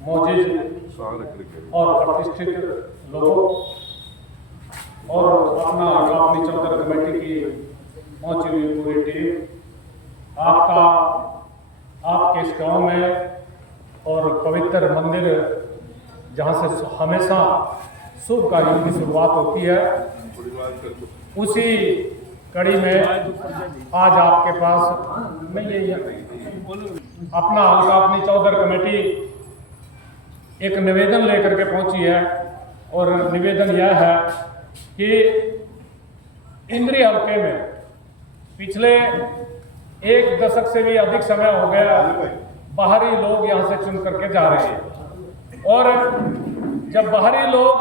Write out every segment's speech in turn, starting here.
मौजूद और प्रतिष्ठित लोगों और अपनी चौधर कमेटी की पहुंची हुई पूरी टीम, आपके इस गाँव में और पवित्र मंदिर जहाँ से हमेशा शुभ कार्यों की शुरुआत होती है, उसी कड़ी में आज आपके पास मैं ये अपना हल्का अपनी चौधर कमेटी एक निवेदन लेकर के पहुंची है। और निवेदन यह है कि इंद्री हल्के में पिछले 1 दशक से भी अधिक समय हो गया बाहरी लोग यहाँ से चुन करके जा रहे हैं, और जब बाहरी लोग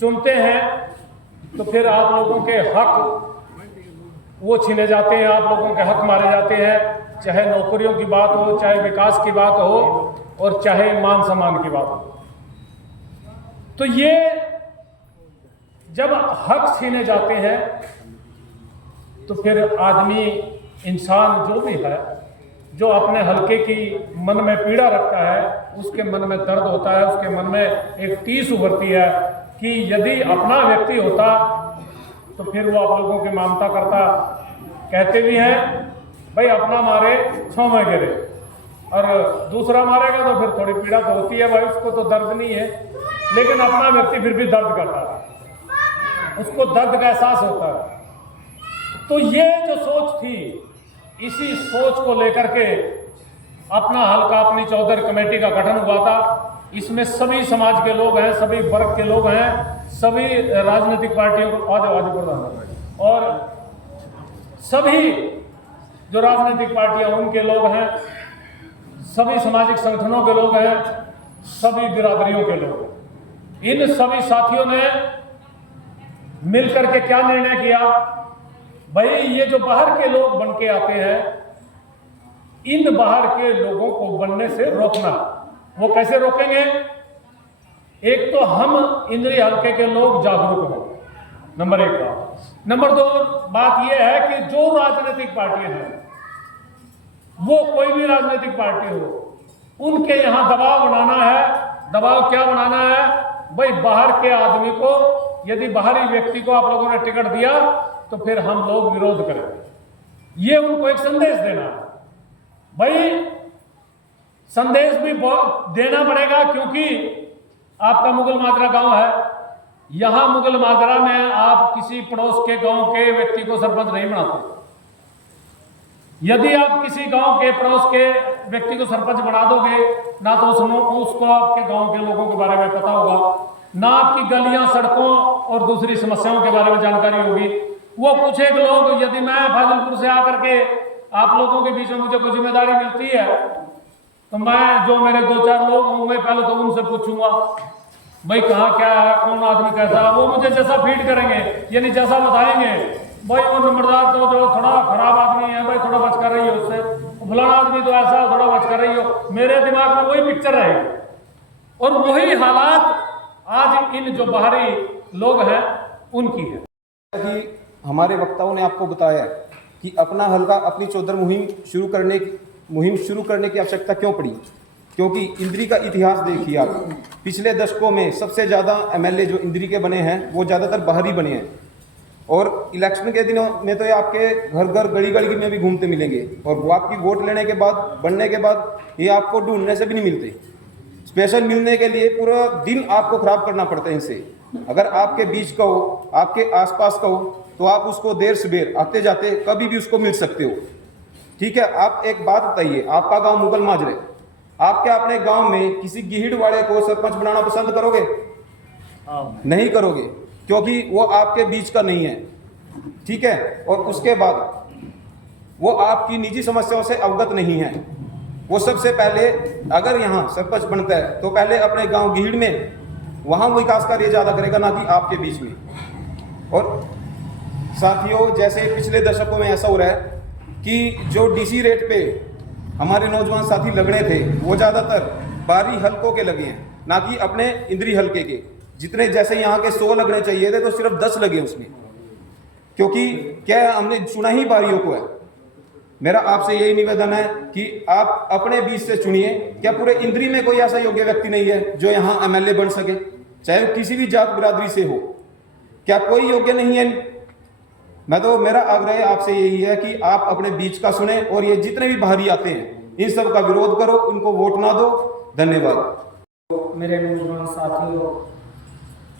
चुनते हैं तो फिर आप लोगों के हक वो छीने जाते हैं, आप लोगों के हक मारे जाते हैं, चाहे नौकरियों की बात हो, चाहे विकास की बात हो, और चाहे मान सम्मान की बात हो। तो ये जब हक छीने जाते हैं तो फिर आदमी, इंसान जो भी है, जो अपने हल्के की मन में पीड़ा रखता है, उसके मन में दर्द होता है, उसके मन में एक टीस उभरती है कि यदि अपना व्यक्ति होता तो फिर वो आप लोगों की ममता करता। कहते भी हैं भाई अपना मारे 6 में गिरे, और दूसरा मारेगा तो फिर थोड़ी पीड़ा तो होती है भाई, उसको तो दर्द नहीं है, लेकिन अपना व्यक्ति फिर भी दर्द करता है, उसको दर्द का एहसास होता है। तो ये जो सोच थी, इसी सोच को लेकर के अपना हल्का अपनी चौधर कमेटी का गठन हुआ था। इसमें सभी समाज के लोग हैं, सभी वर्ग के लोग हैं, सभी राजनीतिक पार्टियों को और सभी जो राजनीतिक पार्टियां उनके लोग हैं, सभी सामाजिक संगठनों के लोग हैं, सभी बिरादरियों के लोग हैं। इन सभी साथियों ने मिलकर के क्या निर्णय किया, भाई ये जो बाहर के लोग बन के आते हैं, इन बाहर के लोगों को बनने से रोकना। वो कैसे रोकेंगे? एक तो हम इंद्री हल्के के लोग जागरूक हों, नंबर 1 बात। नंबर 2 बात यह है कि जो राजनीतिक पार्टियां हैं, वो कोई भी राजनीतिक पार्टी हो, उनके यहां दबाव बनाना है। दबाव क्या बनाना है? भाई बाहर के आदमी को, यदि बाहरी व्यक्ति को आप लोगों ने टिकट दिया तो फिर हम लोग विरोध करेंगे। ये उनको एक संदेश देना है। भाई संदेश भी देना पड़ेगा, क्योंकि आपका मुगल माजरा गांव है, यहां मुगल माजरा में आप किसी पड़ोस के गांव के व्यक्ति को सरपंच नहीं बनाते। यदि आप किसी गांव के पड़ोस के व्यक्ति को सरपंच बना दोगे, ना तो उसको आपके गांव के लोगों के बारे में पता होगा, ना आपकी गलियां, सड़कों और दूसरी समस्याओं के बारे में जानकारी होगी। वो कुछ एक लोग, यदि मैं फाजिलपुर से आकर के आप लोगों के बीच में मुझे कोई जिम्मेदारी मिलती है, तो मैं जो मेरे 2-4 लोग होंगे, पहले तो उनसे पूछूंगा भाई कहाँ क्या है, कौन आदमी कैसा है। वो मुझे जैसा फीड करेंगे, यानी जैसा बताएंगे, भाई वो नंबरदार तो जो थोड़ा खराब आदमी है, भाई थोड़ा बच कर रही हो उससे, फलाना आदमी तो ऐसा, थोड़ा बच कर रही हो, मेरे दिमाग में वही पिक्चर रहेगी। और वही हालात आज इन जो बाहरी लोग हैं उनकी है। कि हमारे वक्ताओं ने आपको बताया कि अपना हल्का अपनी चौधर मुहिम शुरू करने की आवश्यकता क्यों पड़ी, क्योंकि इंद्री का इतिहास देखिए आप। पिछले दशकों में सबसे ज़्यादा एमएलए जो इंद्री के बने हैं वो ज़्यादातर बाहरी बने हैं, और इलेक्शन के दिनों में तो ये आपके घर घर गली गली में भी घूमते मिलेंगे, और वो आपकी वोट लेने के बाद, बनने के बाद ये आपको ढूंढने से भी नहीं मिलते। स्पेशल मिलने के लिए पूरा दिन आपको खराब करना पड़ता है इनसे। अगर आपके बीच का हो, आपके आसपास का हो, तो आप उसको देर सबेर आते जाते कभी भी उसको मिल सकते हो। ठीक है, आप एक बात बताइए, आपका गांव मुगल माजरे, आप क्या अपने गांव में किसी गिहिड़ वाले को सरपंच बनाना पसंद करोगे? नहीं करोगे, क्योंकि वो आपके बीच का नहीं है। ठीक है, और उसके बाद वो आपकी निजी समस्याओं से अवगत नहीं है। वो सबसे पहले अगर यहाँ सरपंच बनता है तो पहले अपने गांव गिहिड़ में वहाँ विकास कार्य ज़्यादा करेगा, ना कि आपके बीच में। और साथियों, जैसे पिछले दशकों में ऐसा हो रहा है कि जो डीसी रेट पे हमारे नौजवान साथी लगने थे, वो ज़्यादातर बाहरी हलकों के लगे हैं, ना कि अपने इंद्री हलके के। जितने जैसे यहाँ के 100 लगने चाहिए थे तो सिर्फ 10 लगे उसमें, क्योंकि क्या हमने चुना ही बाहरियों को है। मेरा आपसे यही निवेदन है कि आप अपने बीच से चुनिए। क्या पूरे इंद्री में कोई ऐसा योग्य व्यक्ति नहीं है जो यहाँ एमएलए बन सके, चाहे वो किसी भी जात बिरादरी से हो? क्या कोई योग्य नहीं है? मेरा आग्रह आपसे यही है कि आप अपने बीच का सुने और ये जितने भी बाहरी आते हैं इन सब का विरोध करो, इनको वोट ना दो। धन्यवाद। मेरे नौजवान साथियों,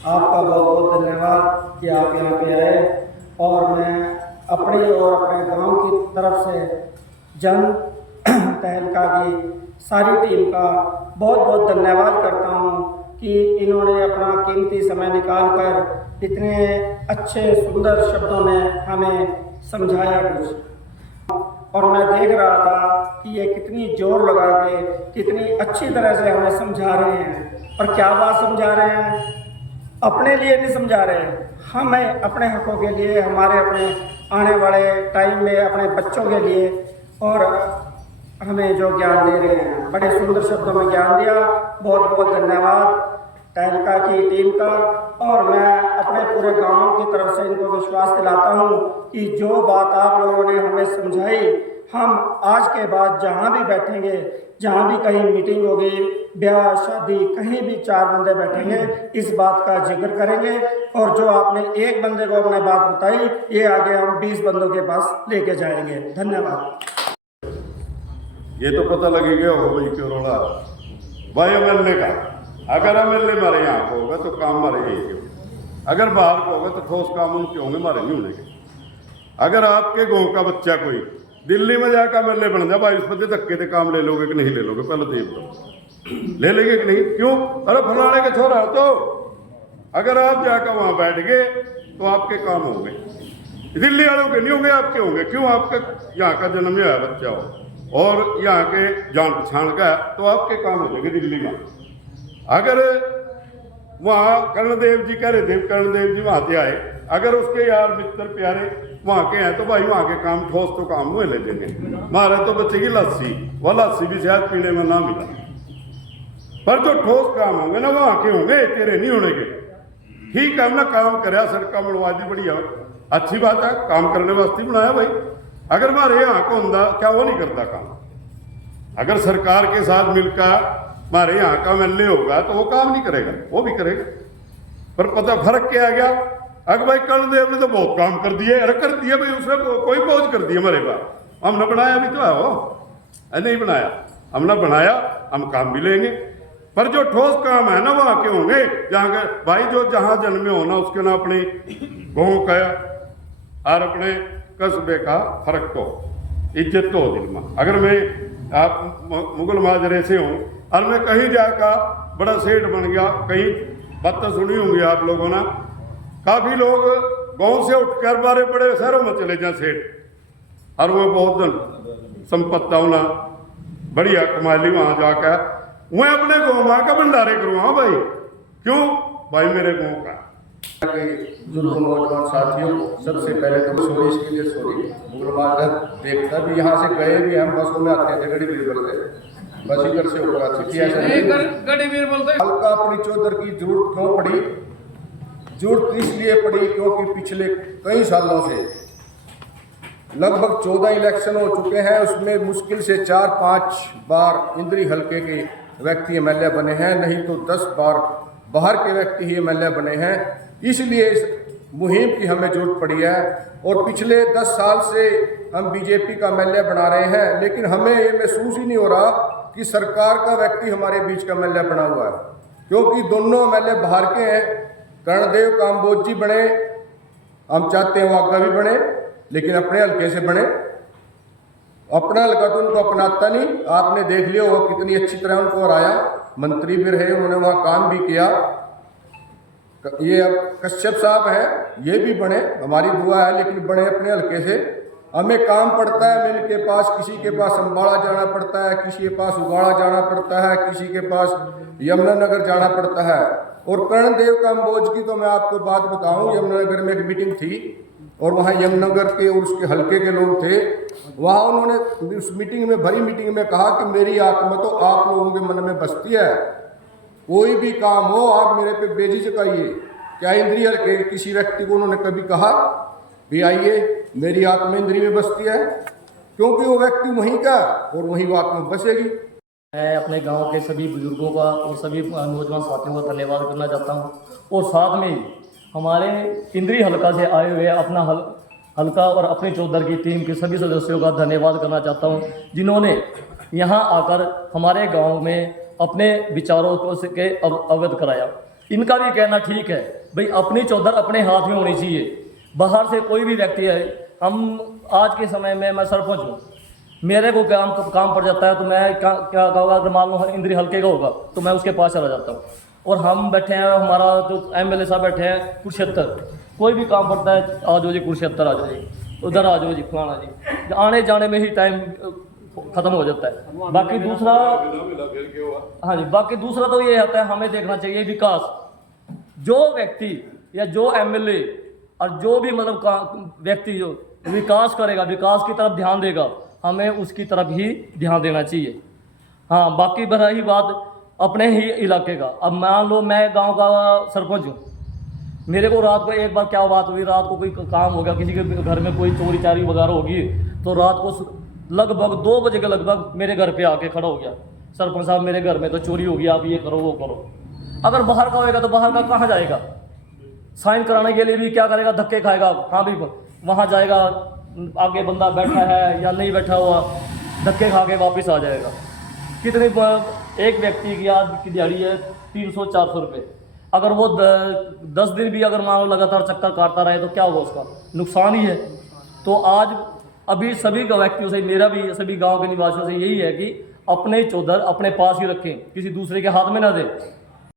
आपका बहुत बहुत धन्यवाद कि आप यहाँ पे आए, और मैं अपने और अपने गांव की तरफ से जन तहलका की सारी टीम का बहुत बहुत धन्यवाद करता हूँ कि इन्होंने अपना कीमती समय निकालकर इतने अच्छे सुंदर शब्दों में हमें समझाया कुछ। और मैं देख रहा था कि ये कितनी जोर लगा के कितनी अच्छी तरह से हमें समझा रहे हैं। और क्या बात समझा रहे हैं? अपने लिए नहीं समझा रहे, हमें अपने हकों के लिए, हमारे अपने आने वाले टाइम में अपने बच्चों के लिए, और हमें जो ज्ञान दे रहे हैं, बड़े सुंदर शब्दों में ज्ञान दिया। बहुत बहुत धन्यवाद तहलका की टीम का। और मैं अपने पूरे गांव की तरफ से इनको विश्वास दिलाता हूं कि जो बात आप लोगों ने हमें समझाई, हम आज के बाद जहां भी बैठेंगे, जहां भी कहीं मीटिंग होगी, ब्याह शादी, कहीं भी 4 बंदे बैठेंगे, इस बात का जिक्र करेंगे। और जो आपने एक बंदे को अपने बात बताई, ये आगे हम 20 बंदों के पास लेके जाएंगे। धन्यवाद। ये तो पता लगी गया हो भाई क्यों रोड़ा भाई एमएलए का। अगर एमएलए हमारे यहाँ को होगा तो काम हमारे यही के होगा, अगर बाहर को होगा तो ठोस काम उनके होंगे, हमारे नहीं होंगे। अगर आपके गाँव का बच्चा कोई दिल्ली में जाकर एमएलए बन जाए, भाई इस पर धक्के से काम ले लोगे कि नहीं ले लोगे? पहले तो ये बताओ, ले लेंगे कि नहीं? क्यों? अरे फलाने के छोरा हो तो अगर आप जाकर वहाँ बैठ गए तो आपके काम होंगे, दिल्ली वालों के नहीं होंगे, आपके होंगे। क्यों? आपका यहाँ का जन्म हुआ बच्चा हो और यहाँ के जान पहचान का है तो आपके काम हो जाएंगे दिल्ली में। अगर वहाँ कर्णदेव जी कह रहे थे, कर्णदेव जी वहाँ से आए, अगर उसके यार मित्र प्यारे वहाँ के हैं तो भाई वहाँ के काम ठोस तो काम हुए ले देंगे। हमारे तो बचेगी लस्सी, वह लस्सी भी शायद पीने में ना मिला, पर जो ठोस काम होंगे ना वहाँ के होंगे, तेरे नहीं होने के। ठीक है, हमने काम कराया, सड़क बनवादी, बढ़िया अच्छी बात है, काम करने वास्ते बनाया भाई। अगर हमारे यहाँ को होंदा क्या वो नहीं करता काम? अगर सरकार के साथ मिलकर हमारे यहाँ का एमएलए होगा तो वो काम नहीं करेगा, वो भी करेगा। पर पता फर्क क्या आ गया? अगर भाई कर्णदेव ने तो बहुत काम कर दिए, अरे कर दिया भाई, उसने कोई पहुंच कर दिया हमारे पास, हमने बनाया भी तो है वो, नहीं बनाया, हमने बनाया, हम काम भी लेंगे। पर जो ठोस काम है ना वहाँ के होंगे, जहाँ के भाई जो जहाँ जन्मे होना उसके ना अपने गाँव का और अपने कस्बे का फर्क तो इज्जत तो हो दिल में। अगर मैं आप मुगल माजरे से हूँ और मैं कहीं जाकर बड़ा सेठ बन गया, कहीं बातें सुनी होंगी आप लोगों ने, काफ़ी लोग गांव से उठकर बारे बड़े शहरों में चले जाए सेठ, और वो बहुत जन संपत्ता होना बढ़िया कमाली, वहाँ जाकर मैं अपने गाँव वहाँ का भंडारे करूँगा भाई। क्यों भाई? मेरे गाँव का जो नौजवान साथियों को सबसे पहले तो सॉरी, इसके लिए सॉरी। मुगलमाजर देखता भी यहाँ से गए भी, हम बसों में आते थे, गड़ी बीर बोलते, बस इधर से होकर आते गड़ी बीर बोलते। हल्का अपनी चौधर की जरूरत क्यों पड़ी? जरूरत इसलिए पड़ी क्योंकि पिछले कई सालों से लगभग 14 इलेक्शन हो चुके हैं, उसमें मुश्किल से 4-5 बार इंद्री हल्के के व्यक्ति एमएलए बने हैं, नहीं तो 10 बार बाहर के व्यक्ति ही एमएलए बने हैं। इसलिए इस मुहिम की हमें जरूरत पड़ी है। और पिछले 10 साल से हम बीजेपी का एमएलए बना रहे हैं, लेकिन हमें ये महसूस ही नहीं हो रहा कि सरकार का व्यक्ति हमारे बीच का एमएलए बना हुआ है, क्योंकि दोनों एमएलए बाहर के हैं। कर्णदेव काम्बोज जी बने, हम चाहते हैं वो आगे भी बने, लेकिन अपने हल्के से बने। अपना हल्का तो उनको अपनाता नहीं, आपने देख लिया वो कितनी अच्छी तरह उनको हराया, मंत्री भी रहे, उन्होंने वहाँ काम भी किया। ये अब कश्यप साहब हैं, ये भी बने, हमारी दुआ है, लेकिन बने अपने हल्के से। हमें काम पड़ता है मिल के पास, किसी के पास अम्बाड़ा जाना पड़ता है, किसी के पास उगाड़ा जाना पड़ता है, किसी के पास यमुनानगर जाना पड़ता है। और कर्णदेव काम्बोज की तो मैं आपको बात बताऊं, यमुनानगर में एक मीटिंग थी और वहाँ यमुनानगर के और उसके हल्के के लोग थे। वहाँ उन्होंने उस मीटिंग में, भरी मीटिंग में कहा कि मेरी आत्मा तो आप लोगों के मन में बसती है, कोई भी काम हो आप मेरे पे बेझिझक आइए। क्या इंद्री हल्के किसी व्यक्ति को उन्होंने कभी कहा भी आइए मेरी आत्मा इंद्री में बसती है? क्योंकि वो व्यक्ति वहीं का और वहीं वो आप में बसेगी। मैं अपने गांव के सभी बुजुर्गों का और सभी नौजवान साथियों का धन्यवाद करना चाहता हूं और साथ में ही हमारे इंद्री हलका से आए हुए अपना हलका और अपनी चौधर की टीम के सभी सदस्यों का धन्यवाद करना चाहता हूं, जिन्होंने यहां आकर हमारे गांव में अपने विचारों को के अवगत कराया। इनका भी कहना ठीक है भाई, अपनी चौधर अपने हाथ में होनी चाहिए। बाहर से कोई भी व्यक्ति है, हम आज के समय में मैं सरपंच हूँ, मेरे को काम पड़ जाता है तो मैं क्या कहूँगा, अगर मान लो इंद्री हल्के का होगा तो मैं उसके पास चला जाता हूँ। और हम बैठे हैं, हमारा जो MLA साहब बैठे हैं कुरुक्षेत्र, कोई भी काम पड़ता है आ जाओ जी कुरुक्षेत्र, आ जाओ जी उधर, आ जाओ जी फलाना जी, आने जाने में ही टाइम ख़त्म हो जाता है। बाकी दूसरा, हाँ जी, बाकी दूसरा तो ये आता है, हमें देखना चाहिए विकास। जो व्यक्ति या जो MLA और जो भी मतलब व्यक्ति जो विकास करेगा, विकास की तरफ ध्यान देगा, हमें उसकी तरफ ही ध्यान देना चाहिए। हाँ, बाकी रही बात अपने ही इलाके का, अब मान लो मैं गांव का सरपंच हूँ, मेरे को रात को एक बार क्या बात हुई, रात को कोई काम हो गया, किसी के घर में कोई चोरी चारी वगैरह होगी, तो रात को लगभग 2 बजे के लगभग मेरे घर पे आके खड़ा हो गया, सरपंच साहब मेरे घर में तो चोरी होगी, आप ये करो वो करो। अगर बाहर का होएगा तो बाहर का कहाँ जाएगा, साइन कराने के लिए भी क्या करेगा, धक्के खाएगा। हाँ भी वहाँ जाएगा, आगे बंदा बैठा है या नहीं बैठा हुआ, धक्के खा के वापस आ जाएगा। कितने एक व्यक्ति की आज की दिहाड़ी है 300-400 रुपये, अगर वो 10 दिन भी अगर मान लो लगातार चक्कर काटता रहे तो क्या होगा, उसका नुकसान ही है। तो आज अभी सभी व्यक्तियों से, मेरा भी सभी गांव के निवासियों से यही है कि अपने चौधर अपने पास ही रखें, किसी दूसरे के हाथ में ना दें।